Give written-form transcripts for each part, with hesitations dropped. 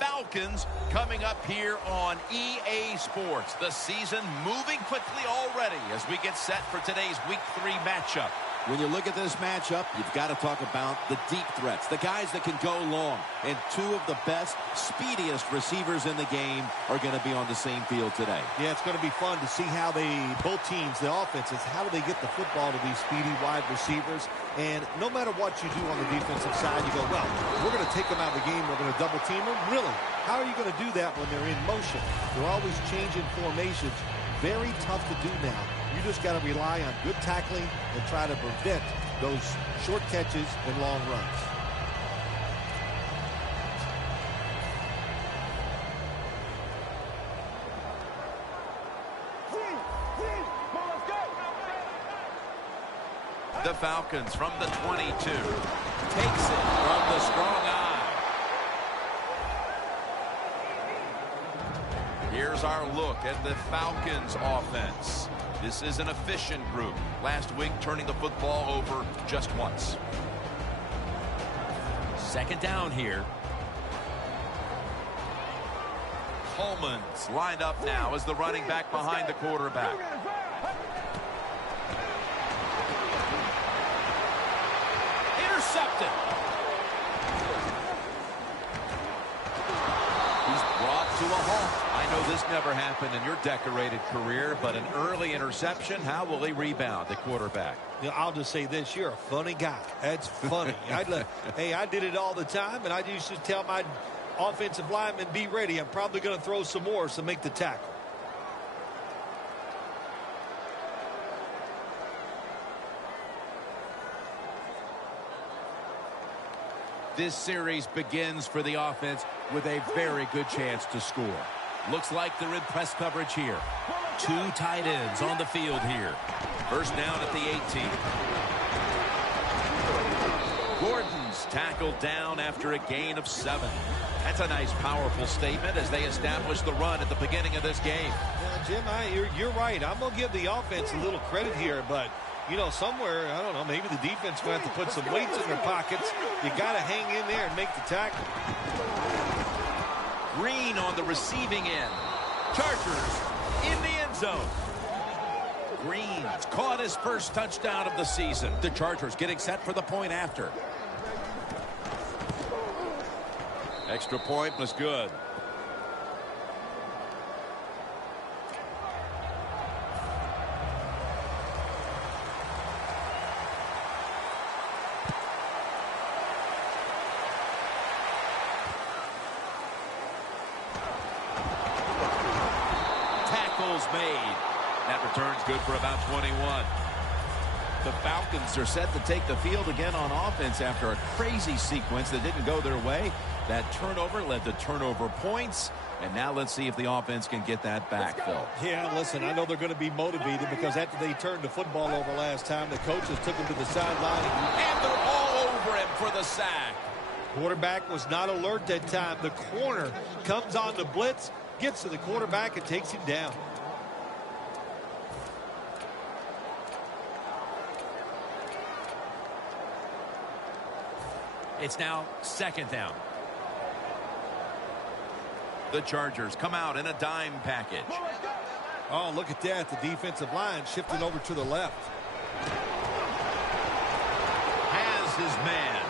Falcons coming up here on EA Sports. The season moving quickly already as we get set for today's Week 3 matchup. When you look at this matchup, you've got to talk about the deep threats, the guys that can go long. And two of the best, speediest receivers in the game are going to be on the same field today. Yeah, it's going to be fun to see how both teams, the offenses, how do they get the football to these speedy wide receivers. And no matter what you do on the defensive side, you go, well, we're going to take them out of the game. We're going to double team them. Really? How are you going to do that when they're in motion? They're always changing formations. Very tough to do now. You just got to rely on good tackling and try to prevent those short catches and long runs. The Falcons from the 22. Takes it from the strong eye. Here's our look at the Falcons offense. This is an efficient group. Last week, turning the football over just once. Second down here. Coleman's lined up now as the running back behind the quarterback. Intercepted. He's brought to a halt. I know this never happened in your decorated career, but an early interception, how will he rebound, the quarterback? You know, I'll just say this, you're a funny guy. That's funny. Hey, I did it all the time, and I used to tell my offensive linemen, be ready. I'm probably going to throw some more, so make the tackle. This series begins for the offense with a very good chance to score. Looks like they're in press coverage here. Two tight ends on the field here. First down at the 18. Gordon's tackled down after a gain of 7. That's a nice, powerful statement as they establish the run at the beginning of this game. Jim, you're right. I'm going to give the offense a little credit here, but you know, somewhere, I don't know, maybe the defense will have to put some weights in their pockets. You got to hang in there and make the tackle. Green on the receiving end. Chargers in the end zone. Green's caught his first touchdown of the season. The Chargers getting set for the point after. Extra point was good. Made. That return's good for about 21. The Falcons are set to take the field again on offense after a crazy sequence that didn't go their way. That turnover led to turnover points. And now let's see if the offense can get that back, Phil. Yeah, listen, I know they're going to be motivated because after they turned the football over last time, the coaches took him to the sideline. And they're all over him for the sack. Quarterback was not alert that time. The corner comes on the blitz, gets to the quarterback, and takes him down. It's now second down. The Chargers come out in a dime package. Oh, look at that. The defensive line shifting over to the left. Has his man.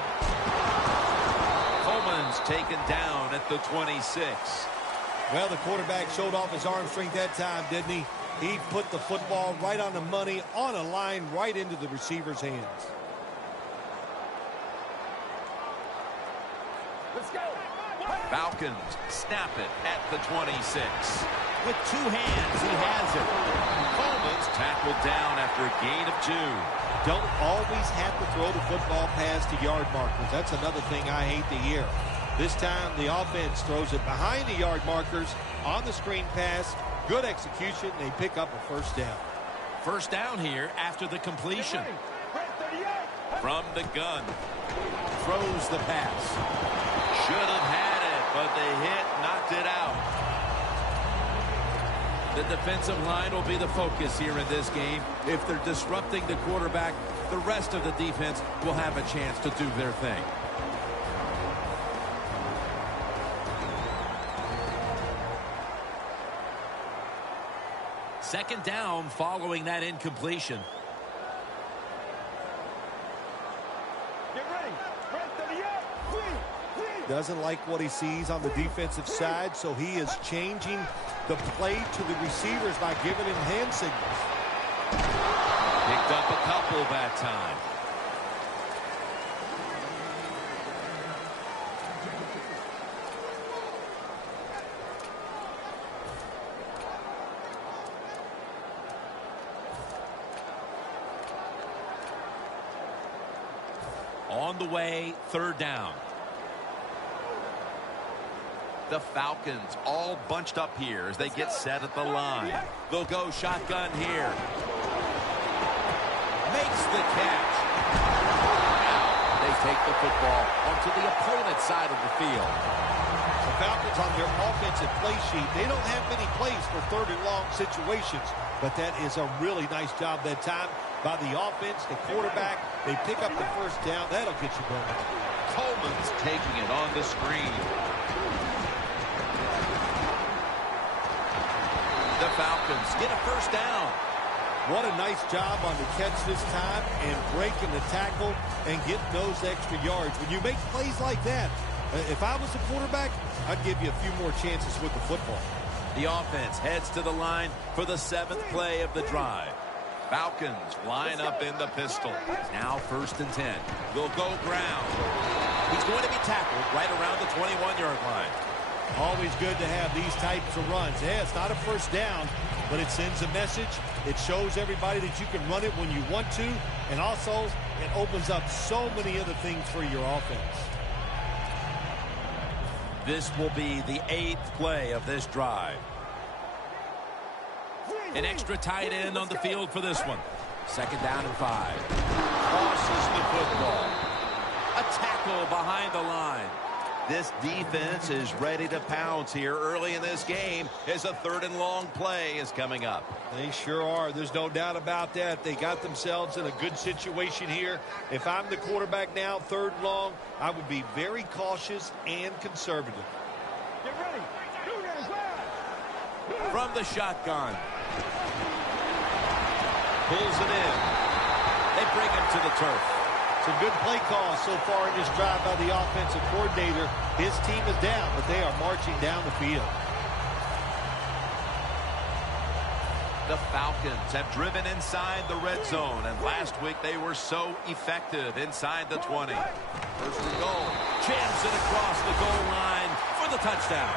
Coleman's taken down at the 26. Well, the quarterback showed off his arm strength that time, didn't he? He put the football right on the money, on a line, right into the receiver's hands. Falcons snap it at the 26. With two hands, he has it. Coleman's tackled down after a gain of 2. Don't always have to throw the football past the yard markers. That's another thing I hate to hear. This time, the offense throws it behind the yard markers on the screen pass. Good execution. They pick up a first down. First down here after the completion. From the gun. Throws the pass. Should have had it, but the hit knocked it out. The defensive line will be the focus here in this game. If they're disrupting the quarterback, the rest of the defense will have a chance to do their thing. Second down following that incompletion. Get ready. Doesn't like what he sees on the defensive side, so he is changing the play to the receivers by giving him hand signals. Picked up a couple that time. On the way, third down. The Falcons all bunched up here as they get set at the line. They'll go shotgun here. Makes the catch. Now they take the football onto the opponent's side of the field. The Falcons on their offensive play sheet, they don't have many plays for third and long situations, but that is a really nice job that time by the offense, the quarterback. They pick up the first down. That'll get you going. Coleman's taking it on the screen. The Falcons get a first down. What a nice job on the catch this time and breaking the tackle and getting those extra yards. When you make plays like that, if I was the quarterback, I'd give you a few more chances with the football. The offense heads to the line for the 7th play of the drive. Falcons line up in the pistol. Now 1st and 10. They'll go ground. He's going to be tackled right around the 21-yard line. Always good to have these types of runs. Yeah, it's not a first down, but it sends a message. It shows everybody that you can run it when you want to, and also it opens up so many other things for your offense. This will be the 8th play of this drive. An extra tight end on the field for this one. 2nd down and 5. Crosses the football. A tackle behind the line. This defense is ready to pounce here early in this game as a 3rd and long play is coming up. They sure are. There's no doubt about that. They got themselves in a good situation here. If I'm the quarterback now, 3rd and long, I would be very cautious and conservative. Get ready. From the shotgun. Pulls it in. They bring him to the turf. Some good play calls so far in this drive by the offensive coordinator. His team is down, but they are marching down the field. The Falcons have driven inside the red zone, and last week they were so effective inside the 20. 1st and goal. Jams it across the goal line for the touchdown.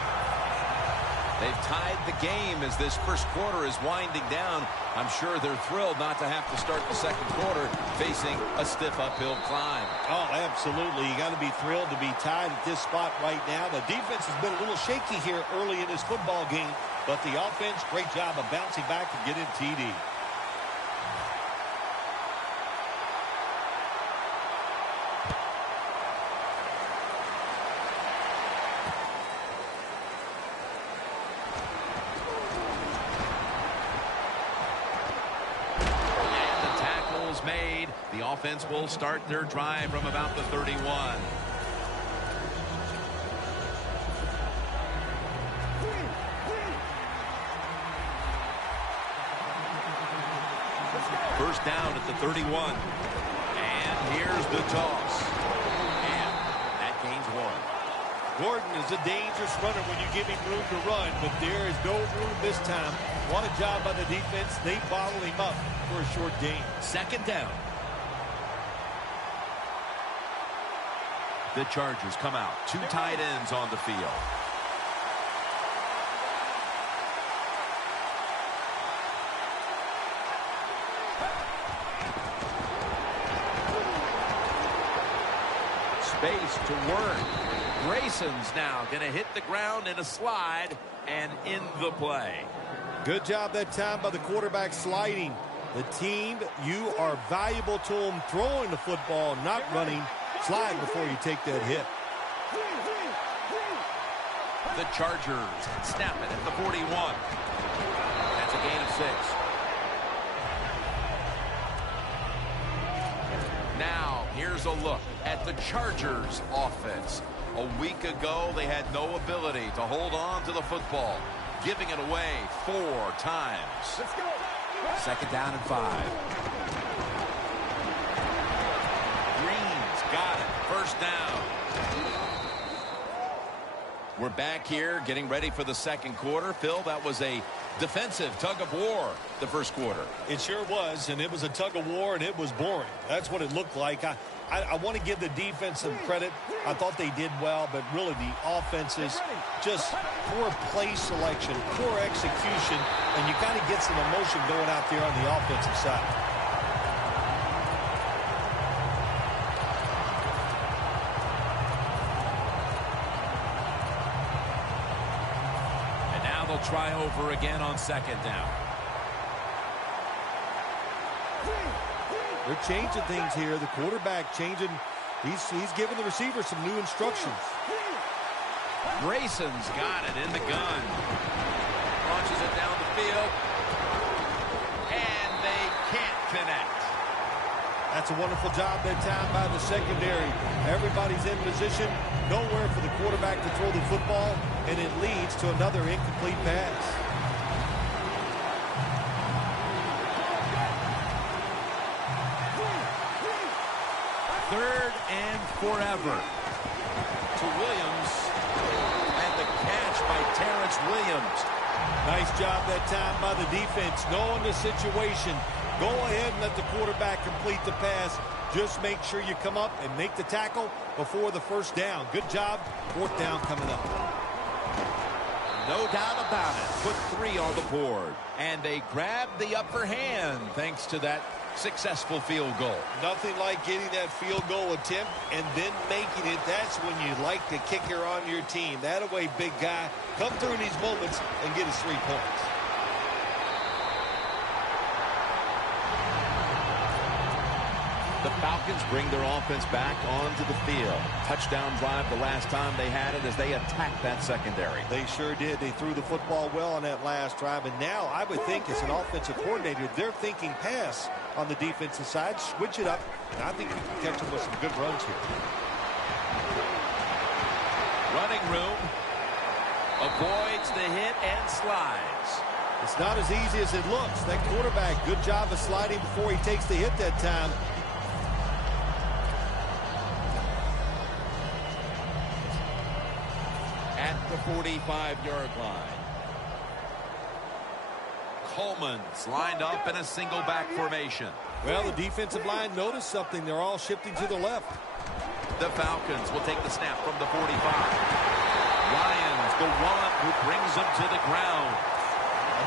They've tied the game as this first quarter is winding down. I'm sure they're thrilled not to have to start the second quarter facing a stiff uphill climb. Oh, absolutely. You got to be thrilled to be tied at this spot right now. The defense has been a little shaky here early in this football game, but the offense, great job of bouncing back and getting TD. Made. The offense will start their drive from about the 31. First down at the 31. And here's the toss. And that gains 1. Gordon is a dangerous runner when you give him room to run, but there is no room this time. What a job by the defense. They bottle him up for a short gain. 2nd down. The Chargers come out. 2 tight ends on the field. Space to work. Grayson's now going to hit the ground in a slide and in the play. Good job that time by the quarterback sliding. The team, you are valuable to them throwing the football, not running. Slide before you take that hit. The Chargers snap it at the 41. That's a gain of 6. Now, here's a look at the Chargers offense. A week ago, they had no ability to hold on to the football. giving it away 4 times. Let's go. 2nd down and 5. Green's got it. 1st down. We're back here getting ready for the 2nd quarter. Phil, that was a defensive tug of war the 1st quarter. It sure was, and it was a tug of war, and it was boring. That's what it looked like. I want to give the defense some credit. I thought they did well, but really the offense is just poor play selection, poor execution, and you got to get some emotion going out there on the offensive side. And now they'll try over again on 2nd down. They're changing things here. The quarterback changing. He's giving the receiver some new instructions. Grayson's got it in the gun. Launches it down the field. And they can't connect. That's a wonderful job that time by the secondary. Everybody's in position. Nowhere for the quarterback to throw the football. And it leads to another incomplete pass. 3rd and forever. To Williams. And the catch by Terrence Williams. Nice job that time by the defense. Knowing the situation. Go ahead and let the quarterback complete the pass. Just make sure you come up and make the tackle before the 1st down. Good job. 4th down coming up. No doubt about it. Put 3 on the board. And they grab the upper hand thanks to that successful field goal. Nothing like getting that field goal attempt and then making it. That's when you like the kicker on your team. That away, big guy. Come through in these moments and get us 3 points. The Falcons bring their offense back onto the field. Touchdown drive the last time they had it as they attacked that secondary. They sure did. They threw the football well on that last drive. And now I would think as an offensive coordinator, they're thinking pass on the defensive side. Switch it up. And I think we can catch them with some good runs here. Running room. Avoids the hit and slides. It's not as easy as it looks. That quarterback, good job of sliding before he takes the hit that time. At the 45-yard line. Coleman's lined up in a single back formation. Well, the defensive line noticed something. They're all shifting to the left. The Falcons will take the snap from the 45. Ryan's the one who brings them to the ground.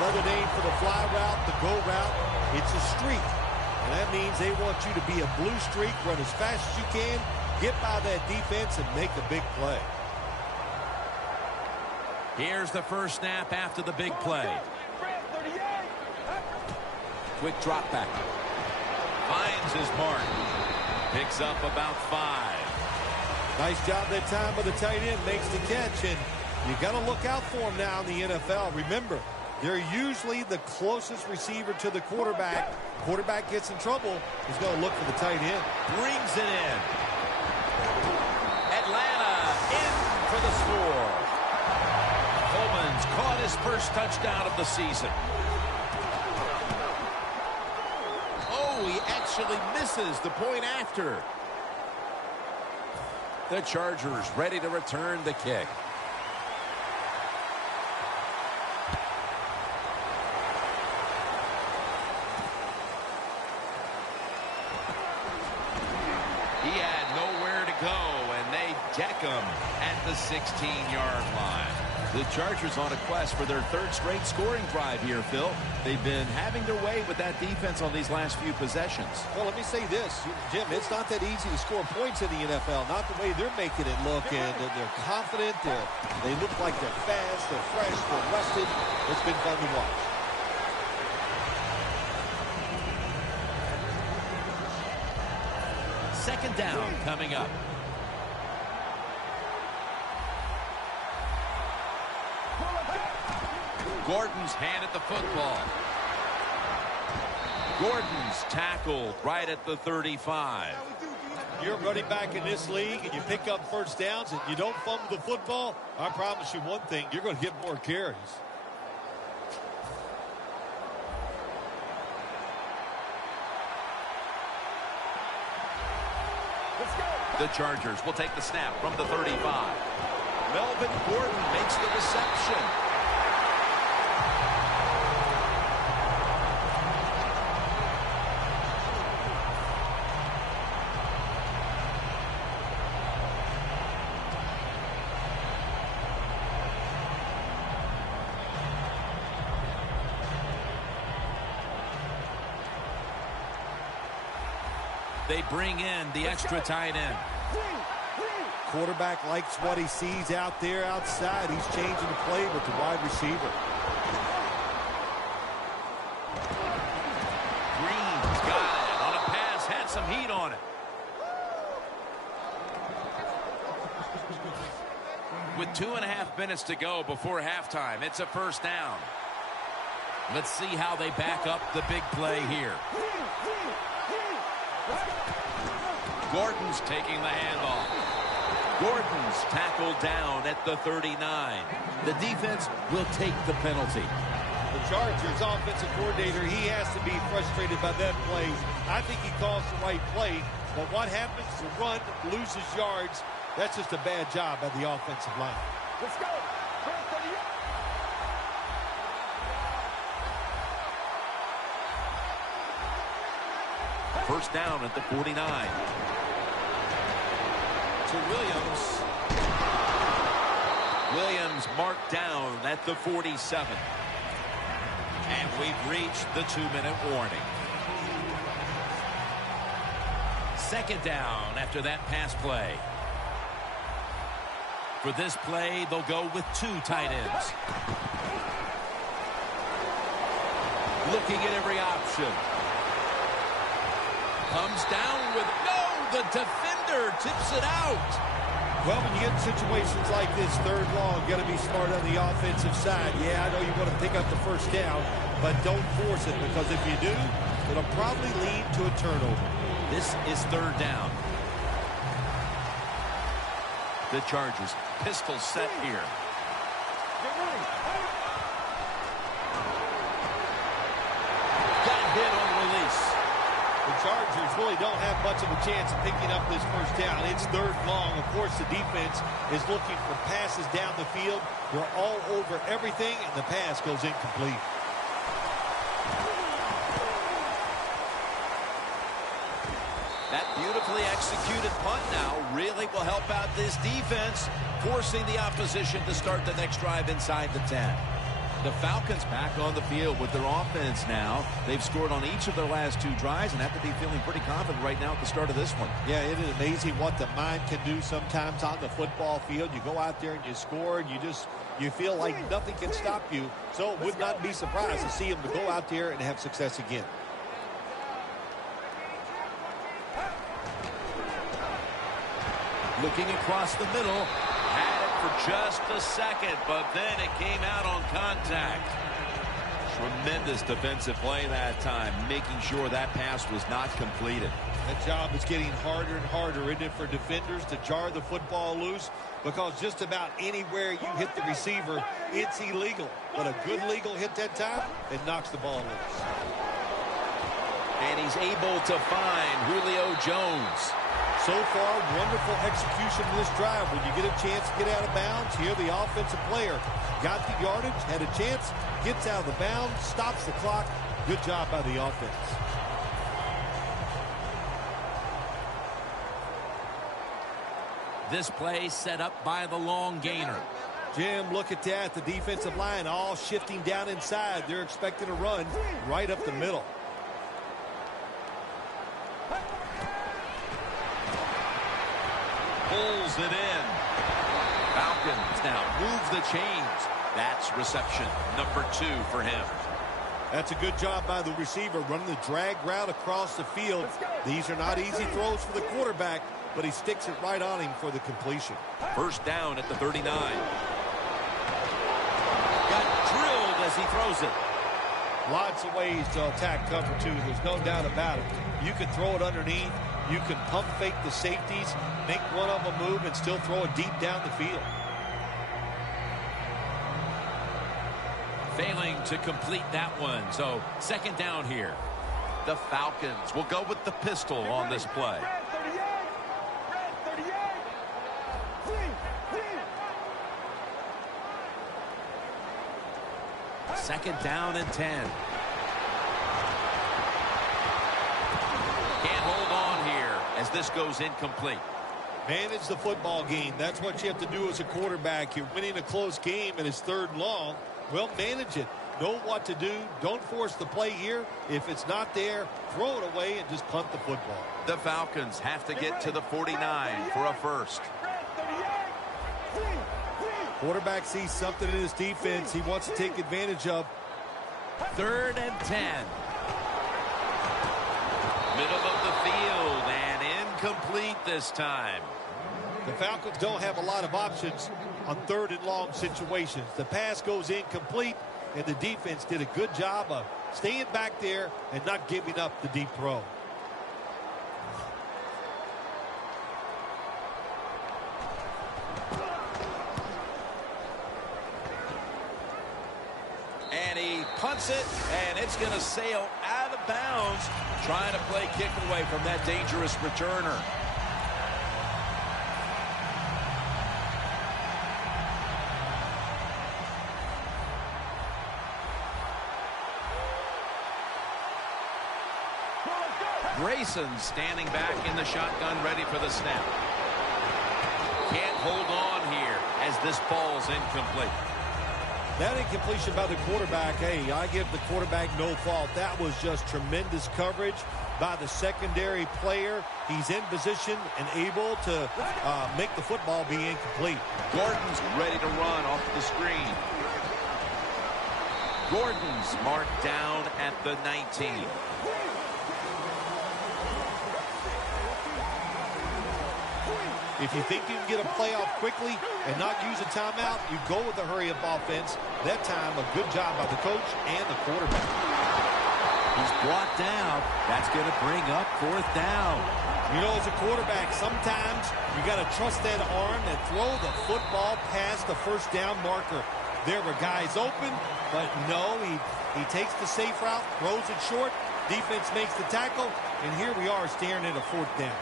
Another name for the fly route, the go route. It's a streak. And that means they want you to be a blue streak, run as fast as you can, get by that defense, and make a big play. Here's the 1st snap after the big play. Quick drop back. Finds his mark. Picks up about 5. Nice job that time by the tight end. Makes the catch. And you got to look out for him now in the NFL. Remember, they're usually the closest receiver to the quarterback. Quarterback gets in trouble, he's going to look for the tight end. Brings it in. Atlanta in for the score. Coleman's caught his 1st touchdown of the season. Oh, he actually misses the point after. The Chargers ready to return the kick. He had nowhere to go, and they deck him at the 16-yard line. The Chargers on a quest for their 3rd straight scoring drive here, Phil. They've been having their way with that defense on these last few possessions. Well, let me say this, Jim, it's not that easy to score points in the NFL, not the way they're making it look, and they're confident, they look like they're fast, they're fresh, they're rested. It's been fun to watch. Second down coming up. Gordon's handed the football. Gordon's tackled right at the 35. You're running back in this league and you pick up 1st downs and you don't fumble the football, I promise you one thing, you're going to get more carries. The Chargers will take the snap from the 35. Melvin Gordon makes the reception. They bring in the extra tight end. Quarterback likes what he sees out there outside. He's changing the play with the wide receiver. Green's got it on a pass, had some heat on it. With 2.5 minutes to go before halftime, it's a first down. Let's see how they back up the big play here. Gordon's taking the handoff. Gordon's tackled down at the 39. The defense will take the penalty. The Chargers offensive coordinator, he has to be frustrated by that play. I think he calls the right play, but what happens? The run loses yards. That's just a bad job by the offensive line. Let's go. First down at the 49. To Williams. Williams marked down at the 47. And we've reached the 2-minute warning. Second down after that pass play. For this play, they'll go with 2 tight ends. Looking at every option. Comes down with the defender tips it out. Well, when you get in situations like this, third long, got to be smart on the offensive side. Yeah, I know you want to pick up the first down, but don't force it, because if you do, it'll probably lead to a turnover. This is third down. The Chargers pistol set here. Got hit on release. The Chargers really don't have much of a chance of picking up this first down. It's third long. Of course, the defense is looking for passes down the field. They're all over everything, and the pass goes incomplete. That beautifully executed punt now really will help out this defense, forcing the opposition to start the next drive inside the 10. The Falcons back on the field with their offense now. They've scored on each of their last 2 drives and have to be feeling pretty confident right now at the start of this one. Yeah, it is amazing what the mind can do sometimes on the football field. You go out there and you score, and you feel like nothing can stop you. So it would not be surprised to see them to go out there and have success again. Looking across the middle. Had it for just a second, but then it came out on contact. Tremendous defensive play that time, making sure that pass was not completed. That job is getting harder and harder, isn't it, for defenders to jar the football loose? Because just about anywhere you hit the receiver, it's illegal. But a good legal hit that time, it knocks the ball loose. And he's able to find Julio Jones. So far, wonderful execution of this drive. When you get a chance to get out of bounds, here the offensive player got the yardage, had a chance, gets out of the bounds, stops the clock. Good job by the offense. This play set up by the long gainer. Jim, look at that. The defensive line all shifting down inside. They're expecting a run right up the middle. Pulls it in. Falcons now move the chains. That's reception number 2 for him. That's a good job by the receiver, running the drag route across the field. These are not easy throws for the quarterback, but he sticks it right on him for the completion. First down at the 39. Got drilled as he throws it. Lots of ways to attack cover 2. There's no doubt about it. You can throw it underneath. You can pump fake the safeties, make one of them move, and still throw it deep down the field. Failing to complete that one, so second down here. The Falcons will go with the pistol on this play. 2nd down and 10. Can't hold on here as this goes incomplete. Manage the football game. That's what you have to do as a quarterback. You're winning a close game and it's 3rd and long. Well, manage it. Know what to do. Don't force the play here. If it's not there, throw it away and just punt the football. The Falcons have to get to the 49 for a first. Quarterback sees something in his defense he wants to take advantage of. 3rd and 10. Middle of the field and incomplete this time. The Falcons don't have a lot of options on 3rd and long situations. The pass goes incomplete, and the defense did a good job of staying back there and not giving up the deep throw. And he punts it, and it's going to sail out of bounds, trying to play kick away from that dangerous returner. Grayson standing back in the shotgun, ready for the snap. Can't hold on here as this ball's incomplete. That incompletion by the quarterback, hey, I give the quarterback no fault. That was just tremendous coverage by the secondary player. He's in position and able to make the football be incomplete. Gordon's ready to run off the screen. Gordon's marked down at the 19. If you think you can get a playoff quickly and not use a timeout, you go with a hurry-up offense. That time, a good job by the coach and the quarterback. He's brought down. That's going to bring up 4th down. You know, as a quarterback, sometimes you got to trust that arm and throw the football past the 1st down marker. There were guys open, but no, he takes the safe route, throws it short. Defense makes the tackle, and here we are staring at a 4th down.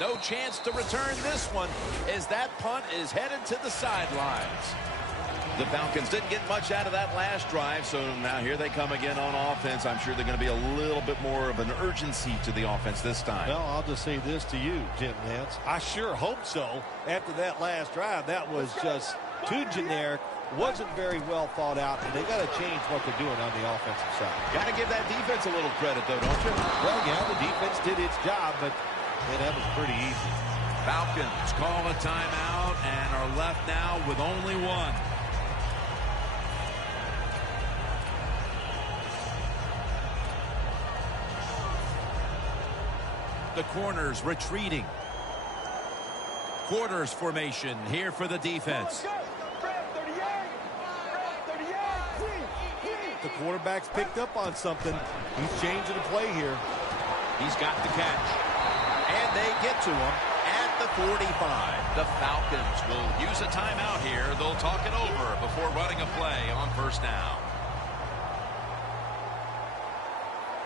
No chance to return this one as that punt is headed to the sidelines. The Falcons didn't get much out of that last drive, so now here they come again on offense. I'm sure they're going to be a little bit more of an urgency to the offense this time. Well, I'll just say this to you, Jim Nance. I sure hope so. After that last drive, that was just too generic. Wasn't very well thought out, and they got to change what they're doing on the offensive side. Got to give that defense a little credit, though, don't you? Well, yeah, the defense did its job, but that was pretty easy. Falcons call a timeout and are left now with only one. The corners retreating. Quarters formation here for the defense. The quarterback's picked up on something. He's changing the play here. He's got the catch. And they get to him at the 45. The Falcons will use a timeout here. They'll talk it over before running a play on 1st down.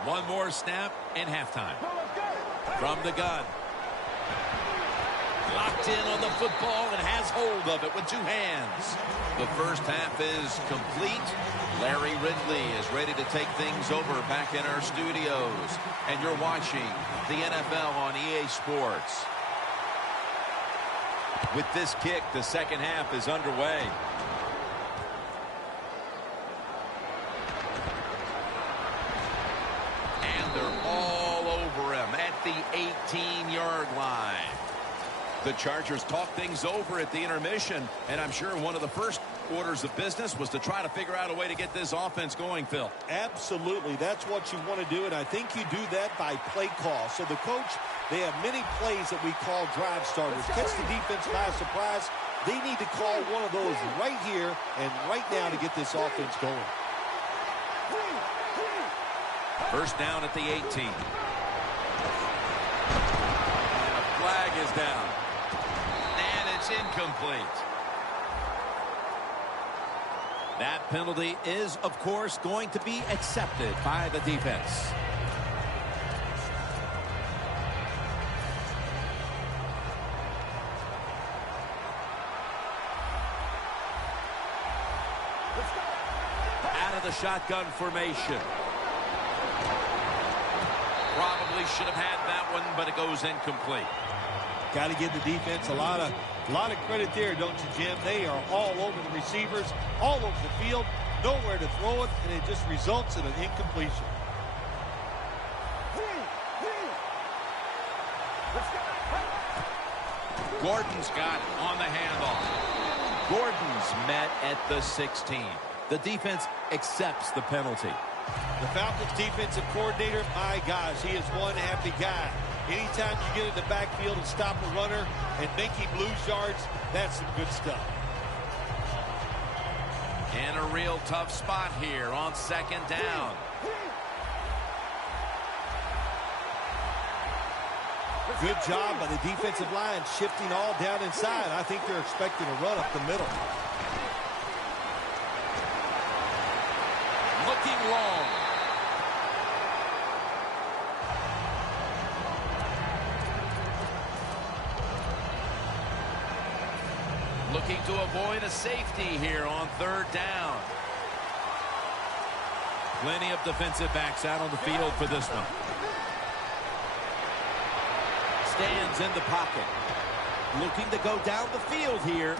One more snap and halftime. From the gun. Locked in on the football and has hold of it with 2 hands. The first half is complete. Larry Ridley is ready to take things over back in our studios. And you're watching the NFL on EA Sports. With this kick, the second half is underway. And they're all over him at the 18-yard line. The Chargers talk things over at the intermission, and I'm sure one of the first orders of business was to try to figure out a way to get this offense going, Phil. Absolutely. That's what you want to do, and I think you do that by play call. So the coach, they have many plays that we call drive starters. Catch the defense by surprise. They need to call one of those right here and right now to get this offense going. First down at the 18. And a flag is down. And it's incomplete. That penalty is, of course, going to be accepted by the defense. of the shotgun formation. Probably should have had that one, but it goes incomplete. Got to give the defense a lot of credit there, don't you, Jim? They are all over the receivers, all over the field, nowhere to throw it, and it just results in an incompletion. Gordon's got it on the handoff. Gordon's met at the 16. The defense accepts the penalty. The Falcons defensive coordinator, my gosh, he is one happy guy. Anytime you get in the backfield and stop a runner and make him lose yards, that's some good stuff. In a real tough spot here on second down. Good job by the defensive line shifting all down inside. I think they're expecting a run up the middle. Looking long. Looking to avoid a safety here on third down. Plenty of defensive backs out on the field for this one. Stands in the pocket. Looking to go down the field here.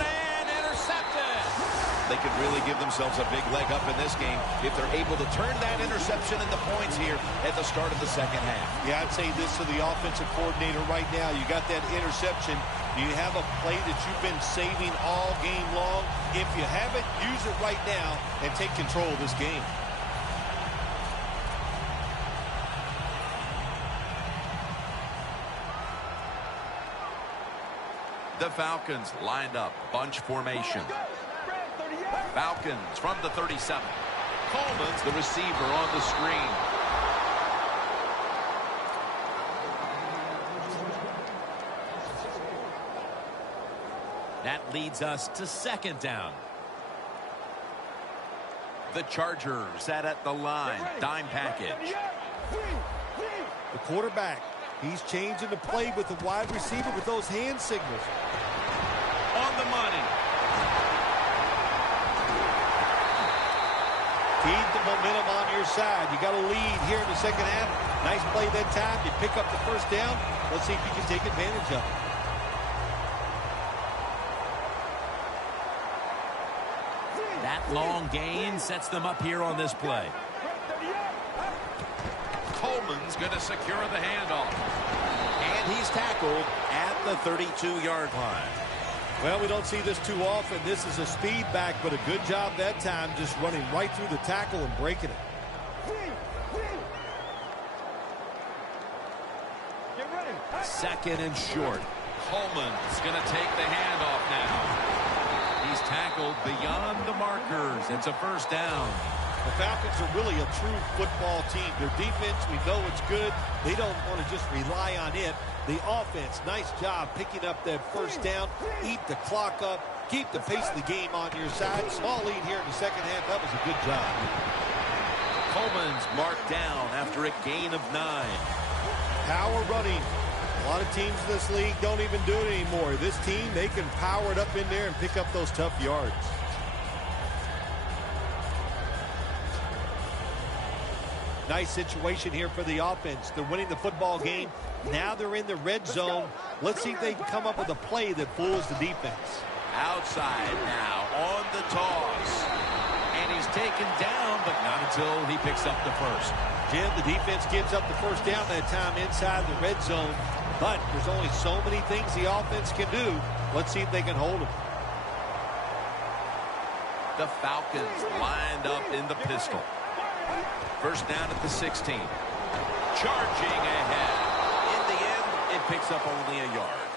And intercepted. They could really give themselves a big leg up in this game if they're able to turn that interception into points here at the start of the second half. Yeah, I'd say this to the offensive coordinator right now. You got that interception. Do you have a play that you've been saving all game long? If you haven't, use it right now and take control of this game. The Falcons lined up, bunch formation. Falcons from the 37. Coleman's the receiver on the screen. That leads us to second down. The Chargers set at the line. Dime package. The quarterback, he's changing the play with the wide receiver with those hand signals. On the money. Keep the momentum on your side. You got a lead here in the second half. Nice play that time. You pick up the first down. Let's see if you can take advantage of it. That long gain sets them up here on this play. Coleman's going to secure the handoff. And he's tackled at the 32-yard line. Well, we don't see this too often. This is a speed back, but a good job that time just running right through the tackle and breaking it. Second and short. Coleman's going to take the handoff now. He's tackled beyond the markers. It's a first down. The Falcons are really a true football team. Their defense, we know it's good. They don't want to just rely on it. The offense, nice job picking up that first down. Eat the clock up. Keep the pace of the game on your side. Small lead here in the second half. That was a good job. Coleman's marked down after a gain of 9. Power running. A lot of teams in this league don't even do it anymore. This team, they can power it up in there and pick up those tough yards. Nice situation here for the offense. They're winning the football game. Now they're in the red zone. Let's see if they can come up with a play that fools the defense. Outside now on the toss. And he's taken down, but not until he picks up the first. Jim, the defense gives up the first down that time inside the red zone. But there's only so many things the offense can do. Let's see if they can hold them. The Falcons lined up in the pistol. First down at the 16. Charging ahead. In the end, it picks up only a yard.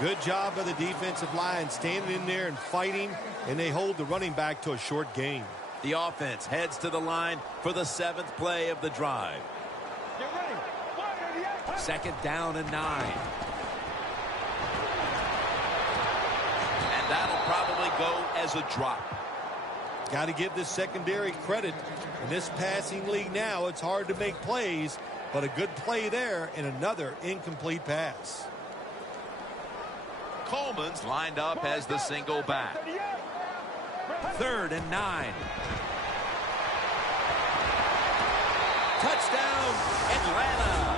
Good job by the defensive line standing in there and fighting, and they hold the running back to a short gain. The offense heads to the line for the 7th play of the drive. Second down and 9. And that'll probably go as a drop. Got to give this secondary credit. In this passing league now, it's hard to make plays, but a good play there and another incomplete pass. Coleman's lined up as the single back. 3rd and 9. Touchdown, Atlanta.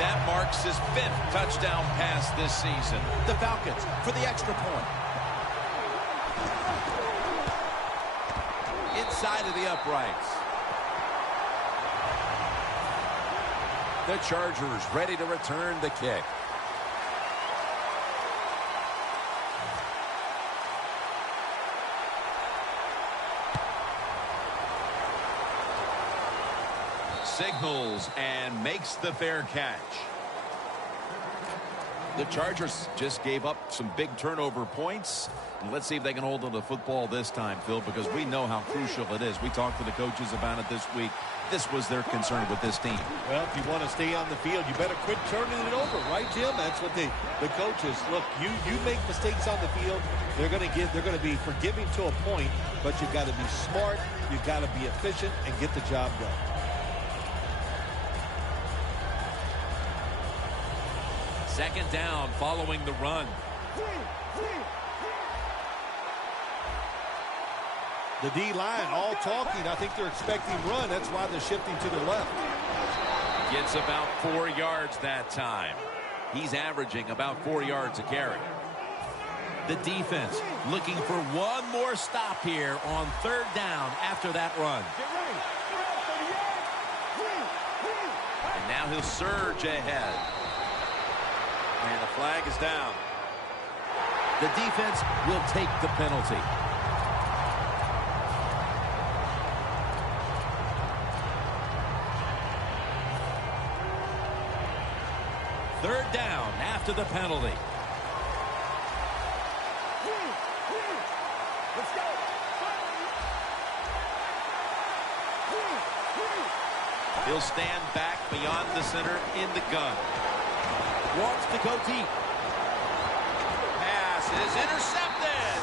That marks his 5th touchdown pass this season. The Falcons for the extra point. Inside of the uprights. The Chargers ready to return the kick. Signals and makes the fair catch. The Chargers just gave up some big turnover points. And let's see if they can hold on to the football this time, Phil, because we know how crucial it is. We talked to the coaches about it this week. This was their concern with this team. Well, if you want to stay on the field, you better quit turning it over, right, Jim? That's what the coaches look. You make mistakes on the field, they're going to be forgiving to a point, but you've got to be smart, you've got to be efficient, and get the job done. Second down following the run. The D-line all talking. I think they're expecting run. That's why they're shifting to their left. Gets about 4 yards that time. He's averaging about 4 yards a carry. The defense looking for one more stop here on 3rd down after that run. And now he'll surge ahead. And the flag is down. The defense will take the penalty. Third down after the penalty. Let's go. He'll stand back beyond the center in the gun. Wants to go deep. Pass is intercepted.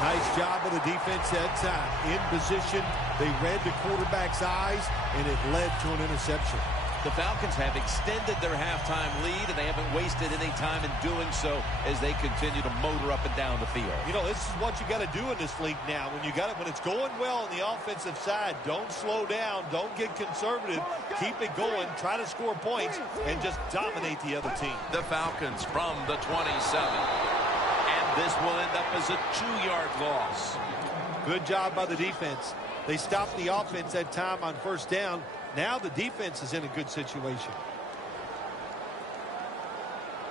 Nice job of the defense that time. In position, they read the quarterback's eyes, and it led to an interception. The Falcons have extended their halftime lead, and they haven't wasted any time in doing so as they continue to motor up and down the field. You know, this is what you got to do in this league now. When it's going well on the offensive side, don't slow down, don't get conservative, keep it going, try to score points, and just dominate the other team. The Falcons from the 27. And this will end up as a 2-yard loss. Good job by the defense. They stopped the offense that time on 1st down. Now the defense is in a good situation.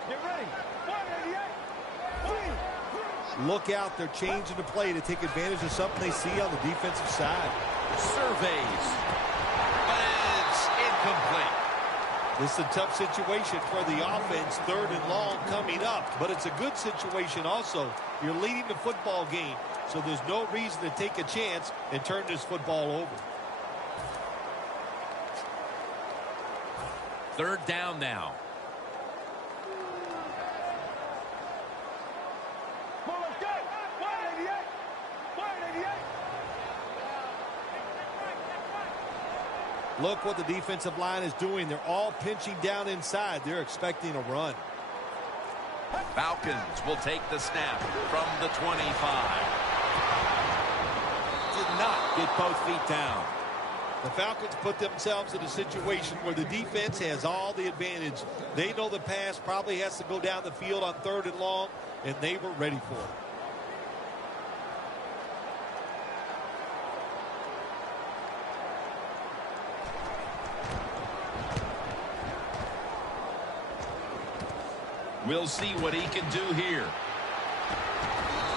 Get ready. 188. Look out. They're changing the play to take advantage of something they see on the defensive side. Surveys. But it's incomplete. This is a tough situation for the offense. 3rd and long coming up. But it's a good situation also. You're leading the football game. So there's no reason to take a chance and turn this football over. 3rd down now. Well, let's go. 188. 188. Look what the defensive line is doing. They're all pinching down inside. They're expecting a run. Falcons will take the snap from the 25. Did not get both feet down. The Falcons put themselves in a situation where the defense has all the advantage. They know the pass probably has to go down the field on 3rd and long, and they were ready for it. We'll see what he can do here.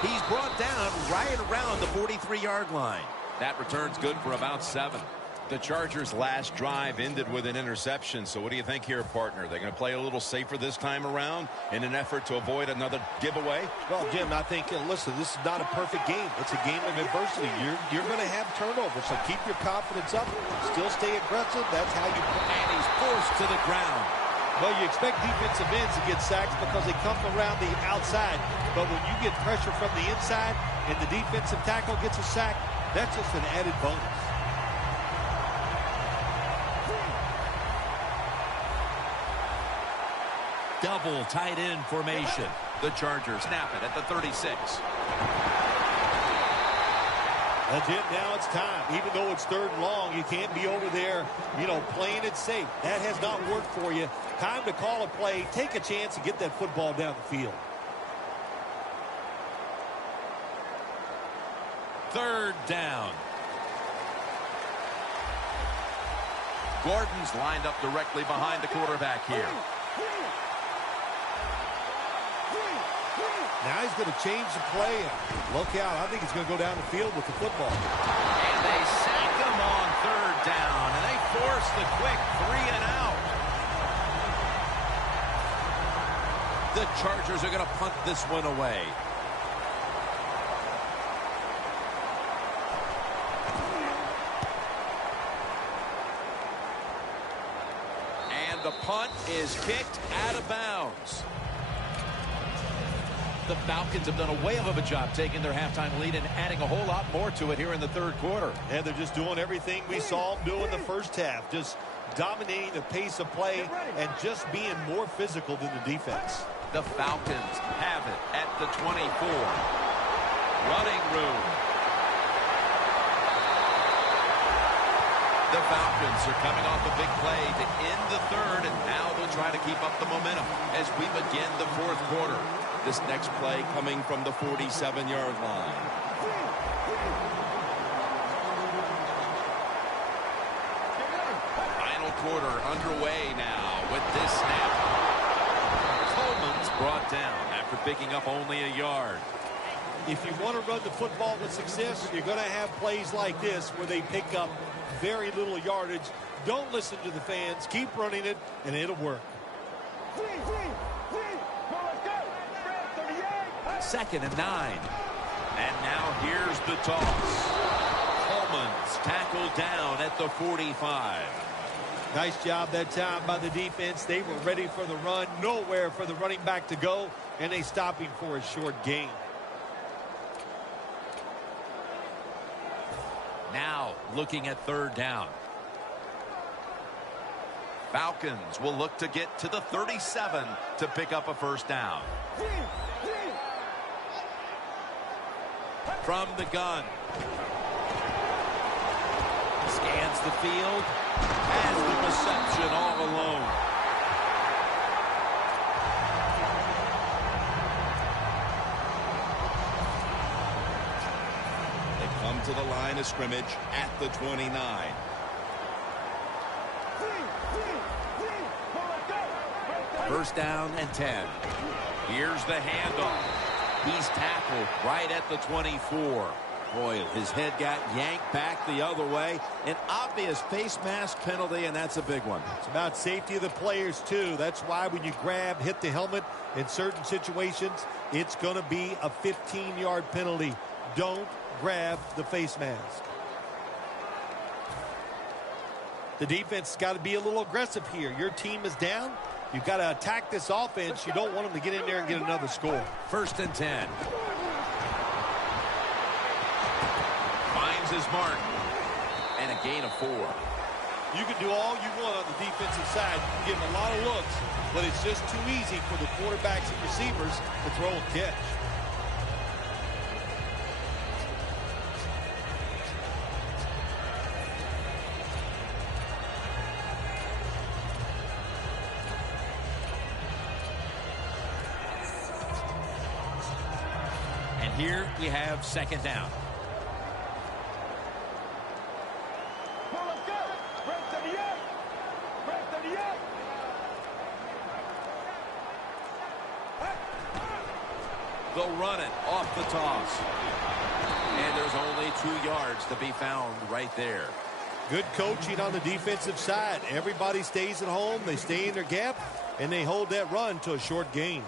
He's brought down right around the 43-yard line. That return's good for about 7. The Chargers' last drive ended with an interception. So what do you think here, partner? They're going to play a little safer this time around in an effort to avoid another giveaway? Well, Jim, I think, listen, this is not a perfect game. It's a game of adversity. You're going to have turnovers, so keep your confidence up. Still stay aggressive. That's how you... And he's forced to the ground. Well, you expect defensive ends to get sacks because they come around the outside. But when you get pressure from the inside and the defensive tackle gets a sack, that's just an added bonus. Double tight end formation. The Chargers snap it at the 36. That's it. Now it's time. Even though it's 3rd and long, you can't be over there, playing it safe. That has not worked for you. Time to call a play, take a chance, and get that football down the field. 3rd down. Gordon's lined up directly behind the quarterback here. Now he's going to change the play. Look out. I think he's going to go down the field with the football. And they sack him on 3rd down, and they force the quick 3 and out. The Chargers are going to punt this one away. And the punt is kicked out of bounds. The Falcons have done a whale of a job taking their halftime lead and adding a whole lot more to it here in the 3rd quarter. Yeah, they're just doing everything we saw them do in the first half. Just dominating the pace of play and just being more physical than the defense. The Falcons have it at the 24. Running room. The Falcons are coming off a big play to end the 3rd, and now they'll try to keep up the momentum as we begin the 4th quarter. This next play coming from the 47-yard line. Final quarter underway now with this snap. Coleman's brought down after picking up only a yard. If you want to run the football with success, you're going to have plays like this where they pick up very little yardage. Don't listen to the fans. Keep running it, and it'll work. 2nd and 9. And now here's the toss. Coleman's tackled down at the 45. Nice job that time by the defense. They were ready for the run. Nowhere for the running back to go, and they stop him for a short gain. Now looking at 3rd down. Falcons will look to get to the 37 to pick up a 1st down. From the gun. Scans the field. Has the reception all alone. They come to the line of scrimmage at the 29. First down and 10. Here's the handoff. He's tackled right at the 24. Boy, his head got yanked back the other way. An obvious face mask penalty, and that's a big one. It's about safety of the players, too. That's why when you grab, hit the helmet in certain situations, it's going to be a 15-yard penalty. Don't grab the face mask. The defense has got to be a little aggressive here. Your team is down. You've got to attack this offense. You don't want them to get in there and get another score. 1st and 10. Finds his mark. And a gain of 4. You can do all you want on the defensive side. You can give them a lot of looks, but it's just too easy for the quarterbacks and receivers to throw and catch. Here we have 2nd down. They'll run it off the toss. And there's only 2 yards to be found right there. Good coaching on the defensive side. Everybody stays at home. They stay in their gap, and they hold that run to a short gain.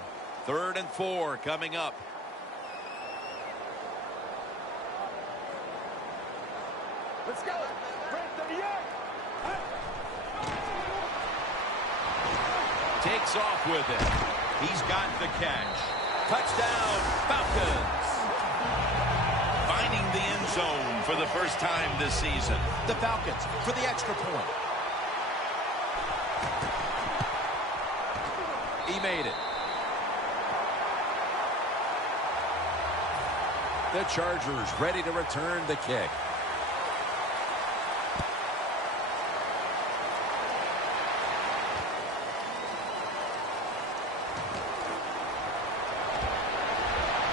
3rd and 4 coming up. Let's go. Takes off with it. He's got the catch. Touchdown, Falcons. Finding the end zone for the first time this season. The Falcons for the extra point. He made it. The Chargers ready to return the kick.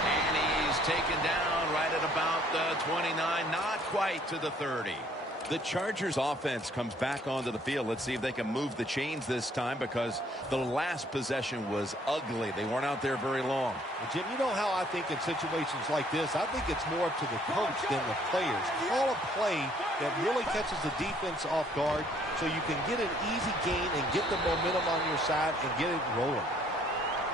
And he's taken down right at about the 29, not quite to the 30. The Chargers offense comes back onto the field. Let's see if they can move the chains this time, because the last possession was ugly. They weren't out there very long. Well, Jim, you know how I think in situations like this, I think it's more up to the coach than the players. Call a play that really catches the defense off guard so you can get an easy gain and get the momentum on your side and get it rolling.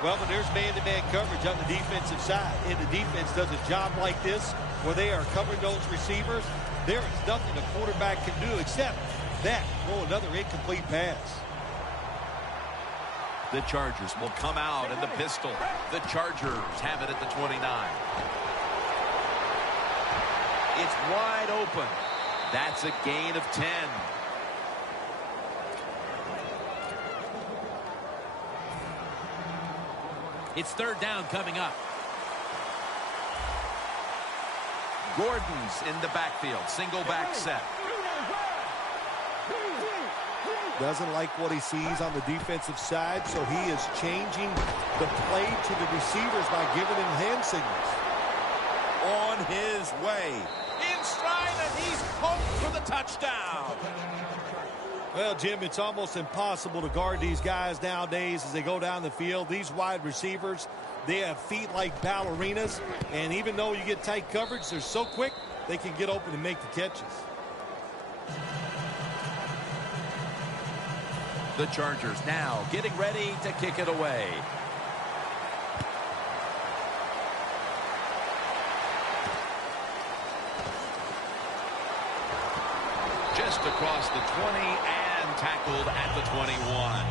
Well, when there's man-to-man coverage on the defensive side and the defense does a job like this where they are covering those receivers, there is nothing a quarterback can do except that, throw another incomplete pass. The Chargers will come out in the pistol. The Chargers have it at the 29. It's wide open. That's a gain of 10. It's third down coming up. Gordon's in the backfield. Single back set. Doesn't like what he sees on the defensive side, so he is changing the play to the receivers by giving him hand signals. On his way. In stride, and he's home for the touchdown. Well, Jim, it's almost impossible to guard these guys nowadays as they go down the field. These wide receivers, they have feet like ballerinas, and even though you get tight coverage, they're so quick, they can get open and make the catches. The Chargers now getting ready to kick it away. Just across the 20 and tackled at the 21.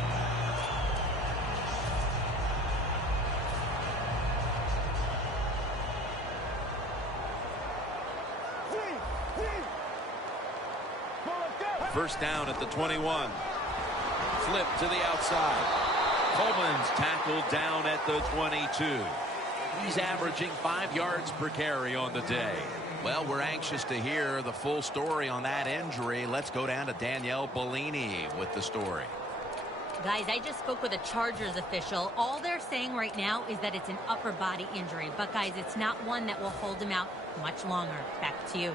First down at the 21. Flip to the outside. Coleman's tackled down at the 22. He's averaging 5 yards per carry on the day. Well, we're anxious to hear the full story on that injury. Let's go down to Danielle Bellini with the story. Guys, I just spoke with a Chargers official. All they're saying right now is that it's an upper body injury. But, guys, it's not one that will hold him out much longer. Back to you.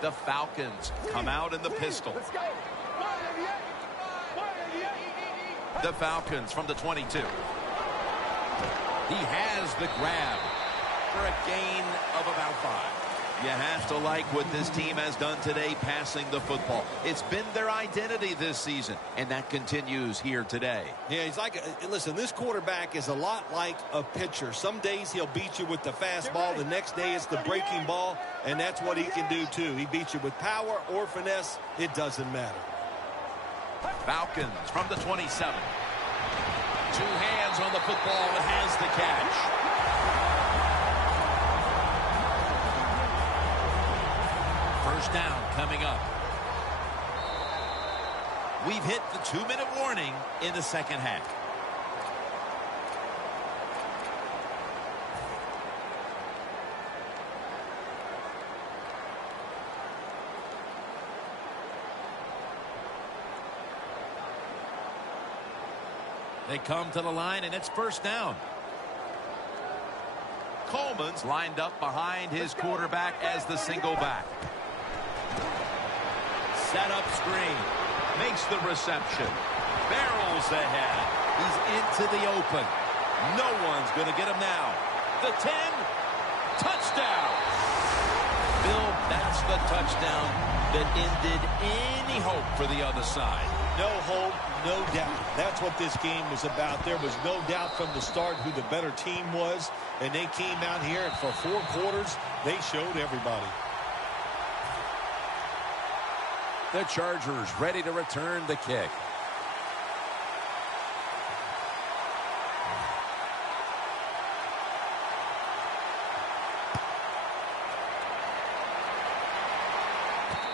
The Falcons come out in the pistol. Let's go. The Falcons from the 22. He has the grab for a gain of about 5. You have to like what this team has done today passing the football. It's been their identity this season, and that continues here today. Yeah, he's like, listen, this quarterback is a lot like a pitcher. Some days he'll beat you with the fastball. The next day it's the breaking ball, and that's what he can do too. He beats you with power or finesse. It doesn't matter. Falcons from the 27. 2 hands on the football and has the catch. First down coming up. We've hit the 2-minute warning in the second half. They come to the line, and it's first down. Coleman's lined up behind his quarterback as the single back. Set up screen. Makes the reception. Barrels ahead. He's into the open. No one's going to get him now. The 10. Touchdown. Bill, that's the touchdown that ended any hope for the other side. No hope, no doubt. That's what this game was about. There was no doubt from the start who the better team was, and they came out here, and for 4 quarters, they showed everybody. The Chargers ready to return the kick.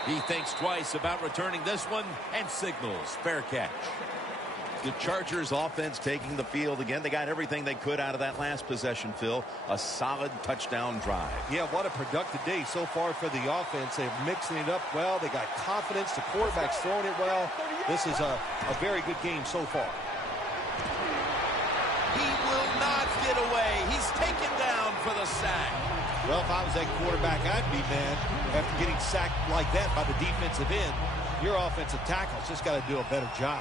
He thinks twice about returning this one and signals fair catch. The Chargers offense taking the field again. They got everything they could out of that last possession, Phil. A solid touchdown drive. Yeah, what a productive day so far for the offense. They're mixing it up well. They got confidence. The quarterback's throwing it well. This is a very good game so far. He will not get away. He's taken down for the sack. Well, if I was that quarterback, I'd be mad after getting sacked like that by the defensive end. Your offensive tackle's just got to do a better job.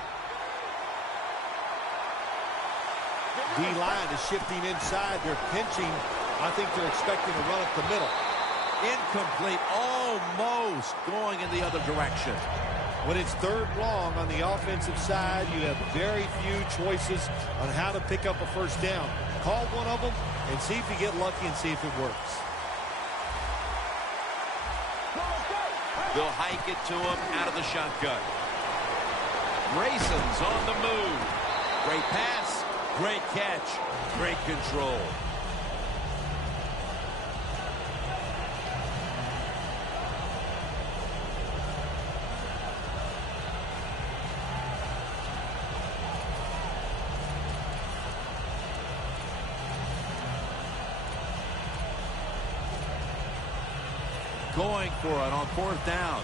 D-line is shifting inside. They're pinching. I think they're expecting to run up the middle. Incomplete. Almost going in the other direction. When it's third long on the offensive side, you have very few choices on how to pick up a first down. Call one of them and see if you get lucky and see if it works. They'll hike it to him out of the shotgun. Grayson's on the move. Great pass. Great catch. Great control. Going for it on fourth down.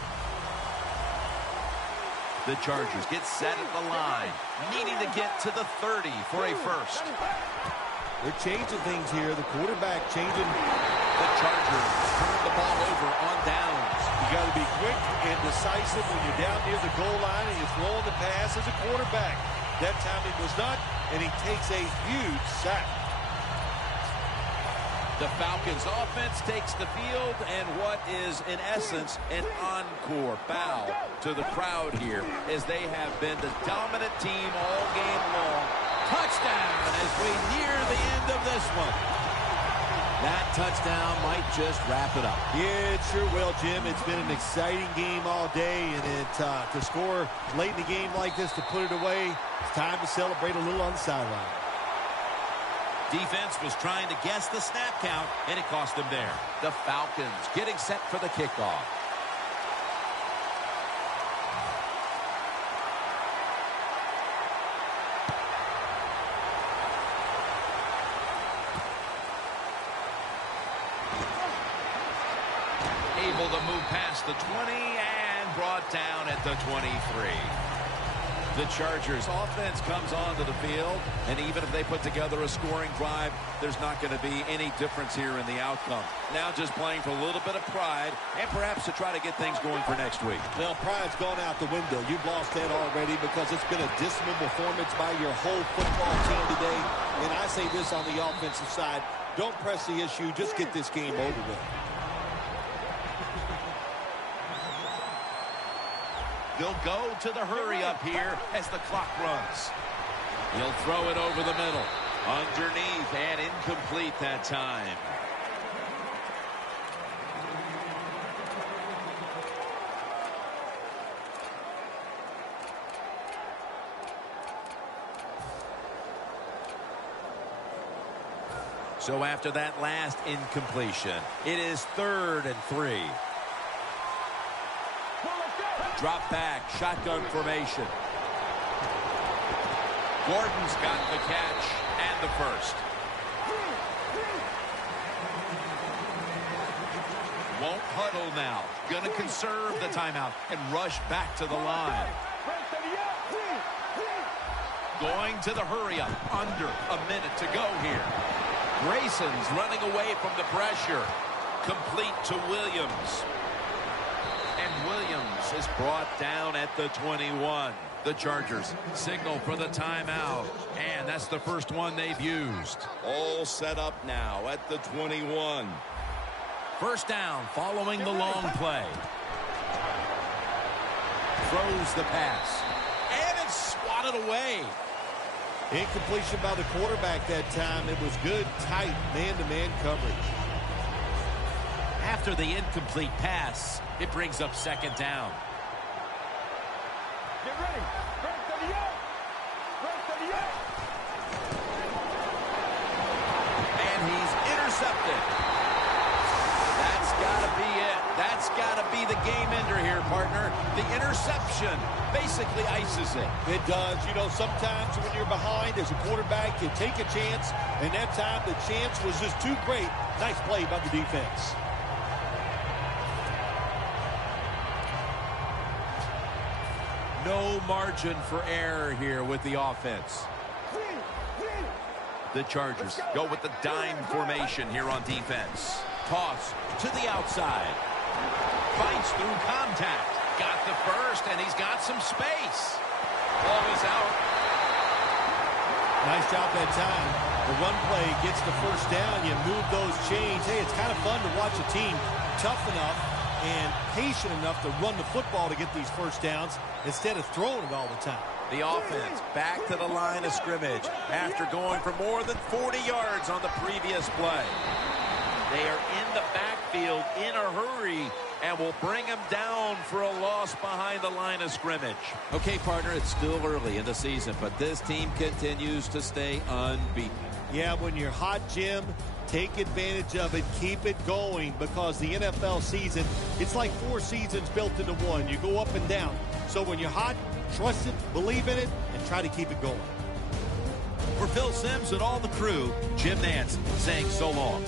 The Chargers get set at the line, needing to get to the 30 for a first. They're changing things here. The quarterback changing. The Chargers turn the ball over on downs. You got to be quick and decisive when you're down near the goal line and you're throwing the pass as a quarterback. That time it was not, and he takes a huge sack. The Falcons offense takes the field, and what is in essence an encore bow to the crowd here as they have been the dominant team all game long. Touchdown as we near the end of this one. That touchdown might just wrap it up. Yeah, it sure will, Jim. It's been an exciting game all day, and to score late in the game like this, to put it away, it's time to celebrate a little on the sideline. Defense was trying to guess the snap count, and it cost them there. The Falcons getting set for the kickoff. Able to move past the 20 and brought down at the 23. The Chargers offense comes onto the field, and even if they put together a scoring drive, there's not going to be any difference here in the outcome. Now just playing for a little bit of pride and perhaps to try to get things going for next week. Well, pride's gone out the window. You've lost that already because it's been a dismal performance by your whole football team today. And I say this on the offensive side, don't press the issue, just get this game over with. They'll go to the hurry up here as the clock runs. He'll throw it over the middle. Underneath and incomplete that time. So after that last incompletion, it is 3rd and 3. Drop back, shotgun formation. Gordon's got the catch and the first. Won't huddle now. Gonna conserve the timeout and rush back to the line. Going to the hurry up. Under a minute to go here. Grayson's running away from the pressure. Complete to Williams. And Williams is brought down at the 21. The Chargers signal for the timeout. And that's the first one they've used. All set up now at the 21. First down following the long play. Throws the pass. And it's swatted away. Incompletion by the quarterback that time. It was good, tight, man-to-man coverage. After the incomplete pass, it brings up second down. Get ready. First 38. First 38. And he's intercepted. That's got to be it. That's got got to be the game ender here, partner. The interception basically ices it. It does. You know, sometimes when you're behind as a quarterback, you take a chance, and that time the chance was just too great. Nice play by the defense. No margin for error here with the offense. The Chargers go with the dime formation here on defense. Toss to the outside. Fights through contact. Got the first, and he's got some space. Ball is out. Nice job that time. The run play gets the first down. You move those chains. Hey, it's kind of fun to watch a team tough enough and patient enough to run the football to get these first downs instead of throwing it all the time. The offense back to the line of scrimmage after going for more than 40 yards on the previous play. They are in the backfield in a hurry and will bring him down for a loss behind the line of scrimmage. Okay, partner, it's still early in the season, but this team continues to stay unbeaten. Yeah, when you're hot, Jim, take advantage of it. Keep it going, because the NFL season, it's like 4 seasons built into one. You go up and down. So when you're hot, trust it, believe in it, and try to keep it going. For Phil Simms and all the crew, Jim Nance saying so long.